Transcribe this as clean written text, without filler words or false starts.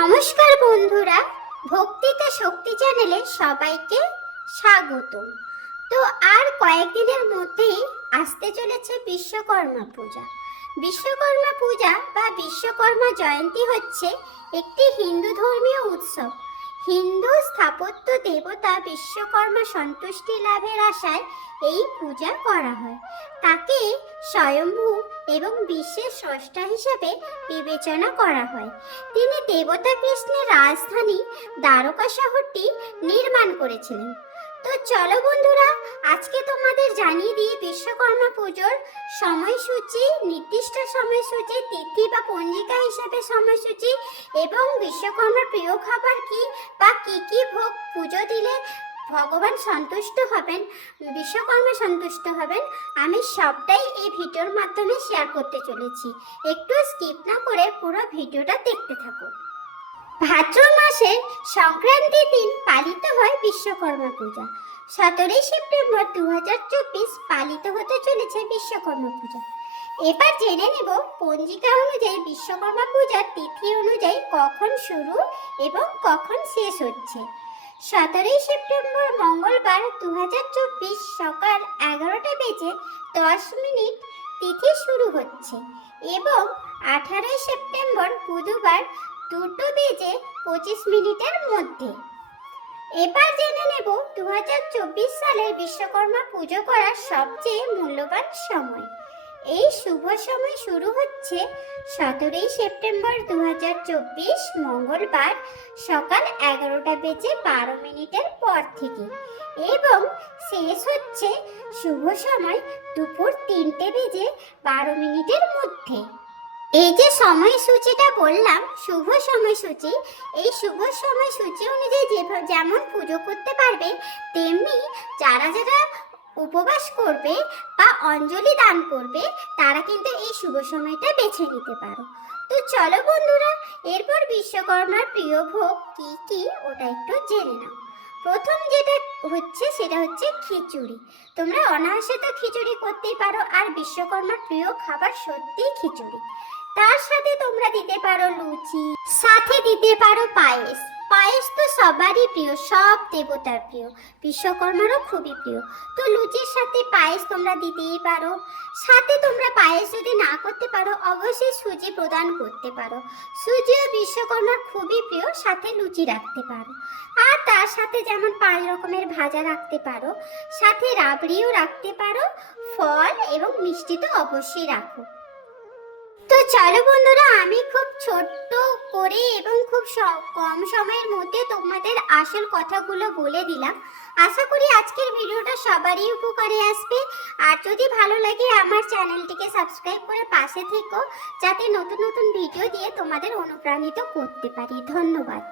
নমস্কার বন্ধুরা, ভক্তিতে শক্তি চ্যানেলে সবাইকে স্বাগতম। তো আর কয়েকদিনের মধ্যেই আসতে চলেছে বিশ্বকর্মা পূজা। বিশ্বকর্মা পূজা বা বিশ্বকর্মা জয়ন্তী হচ্ছে একটি হিন্দু ধর্মীয় উৎসব। হিন্দু স্থাপত্য দেবতা বিশ্বকর্মা সন্তুষ্টি লাভের আশায় এই পূজা করা হয়। তাকে স্বয়ম্ভু এবং বিশ্বের স্রষ্টা হিসেবে বিবেচনা করা হয়। তিনি দেবতা কৃষ্ণের রাজধানী দ্বারকা শহরটি নির্মাণ করেছিলেন। তো চলো বন্ধুরা, আজকে তোমাদের জানিয়ে দিই বিশ্বকর্মা পুজোর সময়সূচি, নির্দিষ্ট সময়সূচি, তিথি বা পঞ্জিকা হিসেবে সময়সূচি, এবং বিশ্বকর্মার প্রিয় খাবার কি বা কি কি ভোগ পুজো দিলে ভগবান সন্তুষ্ট হবেন, বিশ্বকর্মা সন্তুষ্ট হবেন, আমি সবটাই এই ভিডিওর মাধ্যমে শেয়ার করতে চলেছি। একটু স্কিপ না করে পুরো ভিডিওটা দেখতে থাকো। ভাদ্র মাসের সংক্রান্তির দিন পালিত হয় বিশ্বকর্মা পূজা। 17 সেপ্টেম্বর 2024 পালিত হতে চলেছে বিশ্বকর্মা পূজা। এবার জেনে নেব পঞ্জিকা অনুযায়ী বিশ্বকর্মা পূজার তিথি অনুযায়ী কখন শুরু এবং কখন শেষ হচ্ছে। 17 সেপ্টেম্বর মঙ্গলবার 2024 সকাল 11টা বেজে 10 মিনিট তিথি শুরু হচ্ছে এবং 18 সেপ্টেম্বর বুধবার 2টো বেজে 25 মিনিটের মধ্যে। এবার জেনে নেব 2024 সালের বিশ্বকর্মা পুজো করার সবচেয়ে মূল্যবান সময়। এই শুভ সময় শুরু হচ্ছে 17 সেপ্টেম্বর 2024 মঙ্গলবার সকাল 11টা বেজে 12 মিনিটের পর থেকে এবং শেষ হচ্ছে শুভ সময় দুপুর 3টে বেজে 12 মিনিটের মধ্যে। এই যে সময়সূচিটা বললাম, শুভ সময়সূচি, এই শুভ সময়সূচি অনুযায়ী যেমন পুজো করতে পারবে, তেমনি যারা যারা উপবাস করবে বা অঞ্জলি দান করবে তারা কিন্তু এই শুভ সময়টা বেছে নিতে পারো। তো চলো বন্ধুরা, এরপর বিশ্বকর্মার প্রিয় ভোগ কি কি ওটা একটু জেনে নাও। প্রথম যেটা হচ্ছে সেটা হচ্ছে খিচুড়ি। তোমরা অনায়াসে তো খিচুড়ি করতেই পারো, আর বিশ্বকর্মার প্রিয় খাবার সত্যিই খিচুড়ি। তার সাথে তোমরা দিতে পারো লুচি, সাথে দিতে পারো পায়েস। পায়েস তো সবারই প্রিয়, সব দেবতার প্রিয়, বিশ্বকর্মারও খুবই প্রিয়। তো লুচির সাথে পায়েস তোমরা দিতেই পারো। সাথে তোমরা পায়েস যদি না করতে পারো অবশ্যই সুজি প্রদান করতে পারো। সুজিও বিশ্বকর্মার খুবই প্রিয়, সাথে লুচি রাখতে পারো। আর তার সাথে যেমন 5 রকমের ভাজা রাখতে পারো, সাথে রাবড়িও রাখতে পারো, ফল এবং মিষ্টি তো অবশ্যই রাখো। তো চলো বন্ধুরা, আমি খুব ছোট্ট করে এবং খুব কম সময়ের মধ্যে তোমাদের আসল কথাগুলো বলে দিলাম। আশা করি আজকের ভিডিওটা সবারই উপকারে আসবে। আর যদি ভালো লাগে আমার চ্যানেলটিকে সাবস্ক্রাইব করে পাশে থেকো, যাতে নতুন নতুন ভিডিও দিয়ে তোমাদের অনুপ্রাণিত করতে পারি। ধন্যবাদ।